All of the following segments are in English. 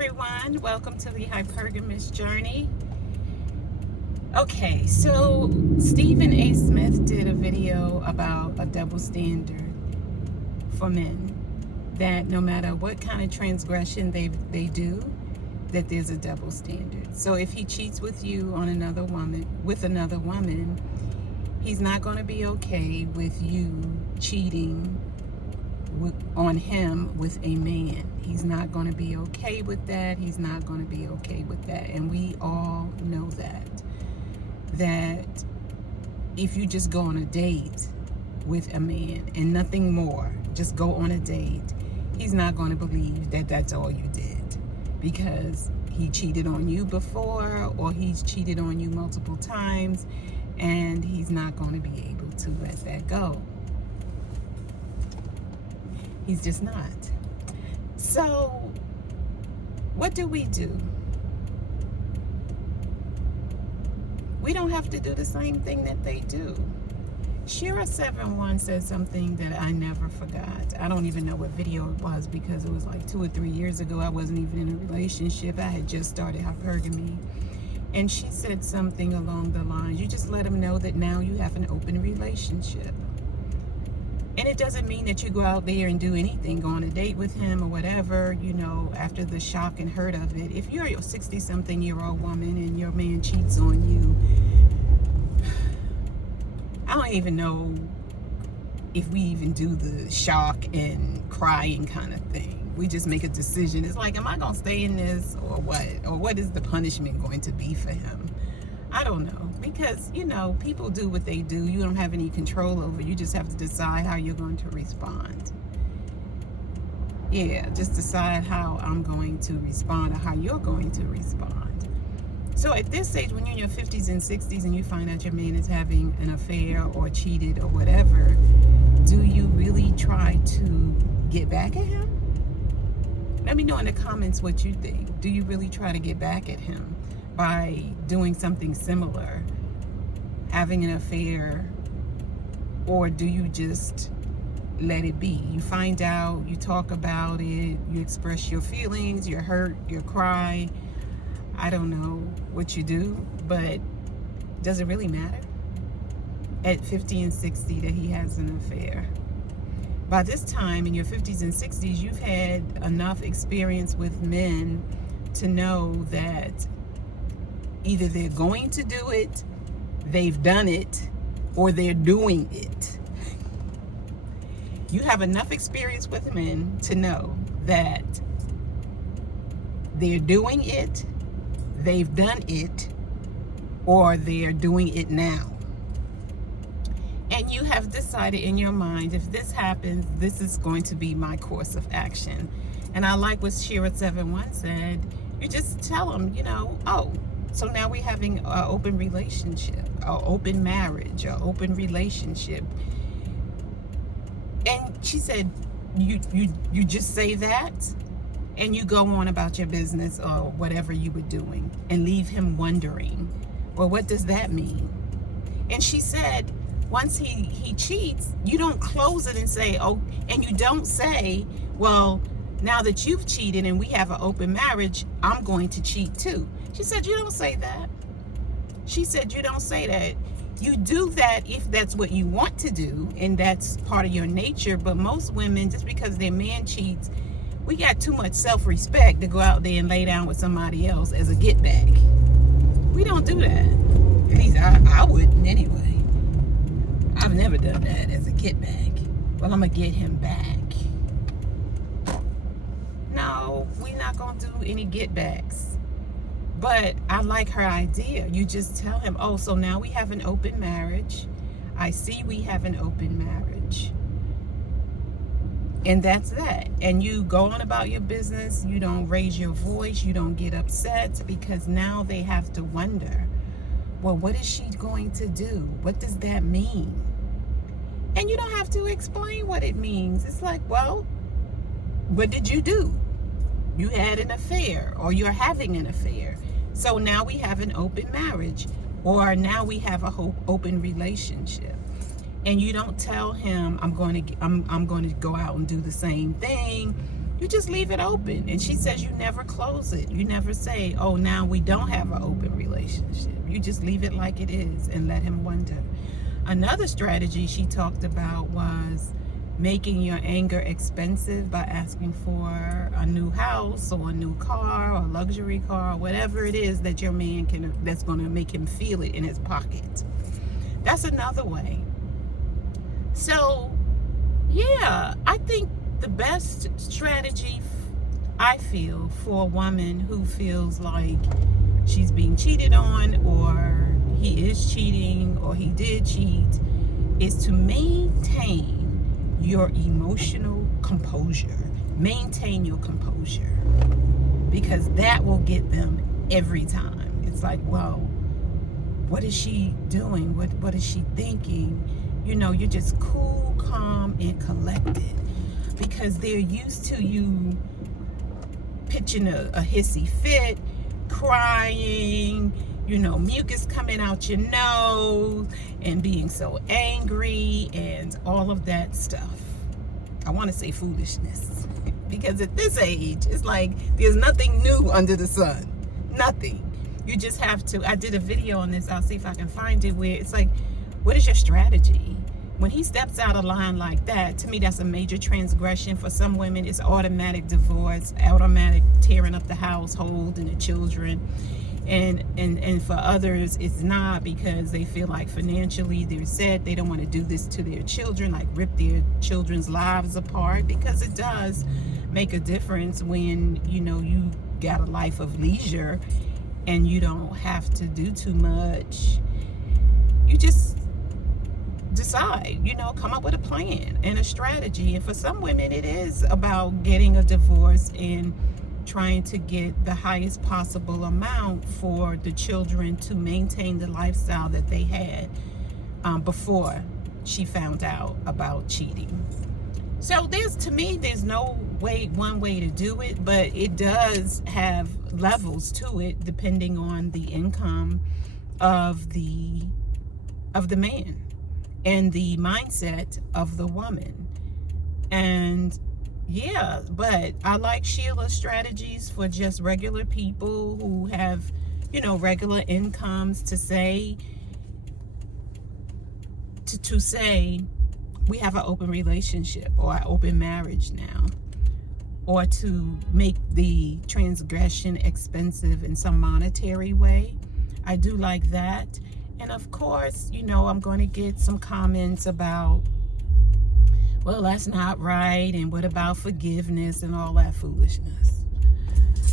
everyone, welcome to the hypergamous journey. Okay, so Stephen A. Smith did a video about a double standard for men, that no matter what kind of transgression they do, that there's a double standard. So if he cheats with you on another woman, he's not going to be okay with you cheating on him with a man. He's not going to be okay with that. He's not going to be okay with that. And we all know that if you just go on a date with a man and nothing more, just go on a date, he's not going to believe that that's all you did, because he cheated on you before, or he's cheated on you multiple times, and he's not going to be able to let that go. He's just not. So what do? We don't have to do the same thing that they do. Shira71 said something that I never forgot. I don't even know what video it was, because it was like 2 or 3 years ago. I wasn't even in a relationship. I had just started hypergamy. And she said something along the lines, you just let him know that now you have an open relationship. And it doesn't mean that you go out there and do anything, go on a date with him or whatever, after the shock and hurt of it. If you're a 60-something-year-old woman and your man cheats on you, I don't even know if we even do the shock and crying kind of thing. We just make a decision. It's like, am I going to stay in this or what? Or what is the punishment going to be for him? I don't know, because, people do what they do. You don't have any control over it. You just have to decide how you're going to respond. Yeah, just decide how I'm going to respond, or how you're going to respond. So at this stage, when you're in your 50s and 60s and you find out your man is having an affair or cheated or whatever, do you really try to get back at him? Let me know in the comments what you think. Do you really try to get back at him by doing something similar, having an affair, or do you just let it be? You find out, you talk about it, you express your feelings, you're hurt, you cry. I don't know what you do, but does it really matter at 50 and 60 that he has an affair? By this time in your 50s and 60s, you've had enough experience with men to know that either they're going to do it, they've done it, or they're doing it. You have enough experience with men to know that they're doing it, they've done it, or they're doing it now. And you have decided in your mind, if this happens, this is going to be my course of action. And I like what Shira71 said. You just tell them, oh, so now we're having an open relationship, or open marriage, or open relationship. And she said, you just say that, and you go on about your business or whatever you were doing, and leave him wondering, well, what does that mean? And she said, once he cheats, you don't close it and say, oh, and you don't say, well, now that you've cheated and we have an open marriage, I'm going to cheat too. She said, you don't say that. She said, you don't say that. You do that if that's what you want to do, and that's part of your nature. But most women, just because their man cheats, we got too much self-respect to go out there and lay down with somebody else as a get back. We don't do that. At least I wouldn't anyway. I've never done that as a get back. Well, I'm going to get him back. No, we're not going to do any get backs. But I like her idea. You just tell him, oh, so now we have an open marriage. I see we have an open marriage. And that's that. And you go on about your business. You don't raise your voice. You don't get upset, because now they have to wonder, well, what is she going to do? What does that mean? And you don't have to explain what it means. It's like, well, what did you do? You had an affair, or you're having an affair. So now we have an open marriage, or now we have a open relationship. And you don't tell him, I'm going to go out and do the same thing, you just leave it open. And she says you never close it. You never say, oh, now we don't have an open relationship. You just leave it like it is and let him wonder. Another strategy she talked about was making your anger expensive by asking for a new house or a new car or a luxury car, whatever it is that your man that's going to make him feel it in his pocket. That's another way. So, yeah, I think the best strategy, I feel, for a woman who feels like she's being cheated on, or he is cheating, or he did cheat, is to maintain your emotional composure. Maintain your composure, because that will get them every time. It's like, well, what is she doing? What is she thinking? You know, you're just cool, calm, and collected, because they're used to you pitching a hissy fit, crying, you know, mucus coming out your nose, and being so angry, and all of that stuff. I want to say foolishness, because at this age, it's like there's nothing new under the sun. Nothing. You just have to. I did a video on this. I'll see if I can find it, where it's like, what is your strategy? When he steps out of line like that, to me, that's a major transgression. For some women, it's automatic divorce, automatic tearing up the household and the children. And for others, it's not, because they feel like financially they're set. They don't want to do this to their children, like rip their children's lives apart, because it does make a difference when, you know, you got a life of leisure and you don't have to do too much. You just decide, you know, come up with a plan and a strategy. And for some women, it is about getting a divorce and trying to get the highest possible amount for the children to maintain the lifestyle that they had before she found out about cheating. So to me, there's no one way to do it, but it does have levels to it depending on the income of the man and the mindset of the woman. And yeah, but I like Sheila's strategies for just regular people who have, you know, regular incomes, to say we have an open relationship or an open marriage now, or to make the transgression expensive in some monetary way. I do like that. And of course, you know, I'm going to get some comments about, well, that's not right, and what about forgiveness and all that foolishness.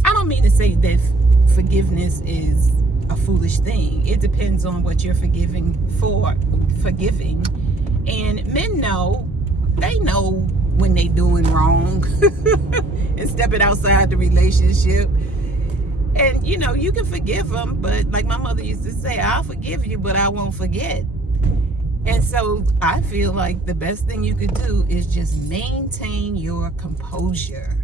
I don't mean to say that forgiveness is a foolish thing. It depends on what you're forgiving. And men know, they know when they doing wrong and stepping outside the relationship. And, you know, you can forgive them, but like my mother used to say, I'll forgive you, but I won't forget. And so I feel like the best thing you could do is just maintain your composure.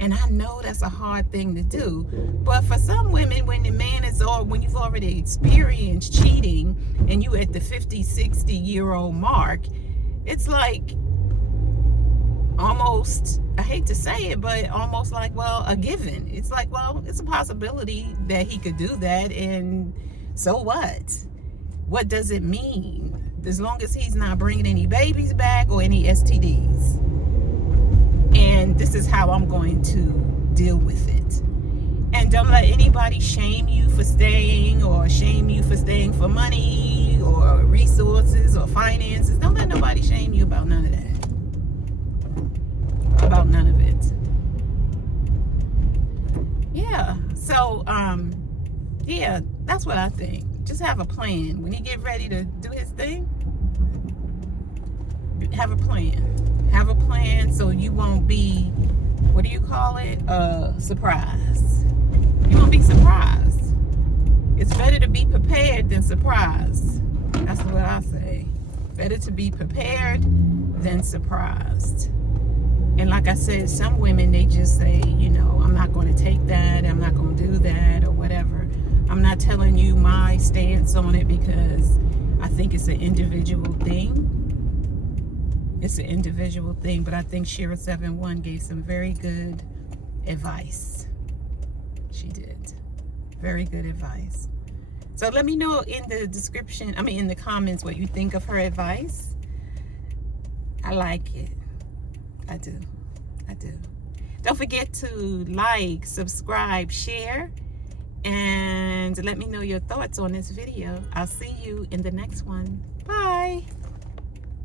And I know that's a hard thing to do, but for some women, when the man is when you've already experienced cheating and you at the 50, 60-year-old mark, it's like almost, I hate to say it, but almost like, well, a given. It's like, well, it's a possibility that he could do that, and so what? What does it mean? As long as he's not bringing any babies back or any STDs. And this is how I'm going to deal with it. And don't let anybody shame you for staying, or shame you for staying for money or resources or finances. Don't let nobody shame you about none of that. About none of it. Yeah. So, yeah, that's what I think. Just have a plan. When he get ready to do his thing, have a plan. Have a plan so you won't be, what do you call it? Surprised. You won't be surprised. It's better to be prepared than surprised. That's what I say. Better to be prepared than surprised. And like I said, some women, they just say, you know, I'm not going to take that. I'm not going to do that, or whatever. I'm not telling you my stance on it, because I think it's an individual thing. It's an individual thing, but I think Shira71 gave some very good advice. She did. Very good advice. So let me know in the description, in the comments, what you think of her advice. I like it. I do. I do. Don't forget to like, subscribe, share, and let me know your thoughts on this video. I'll see you in the next one. Bye.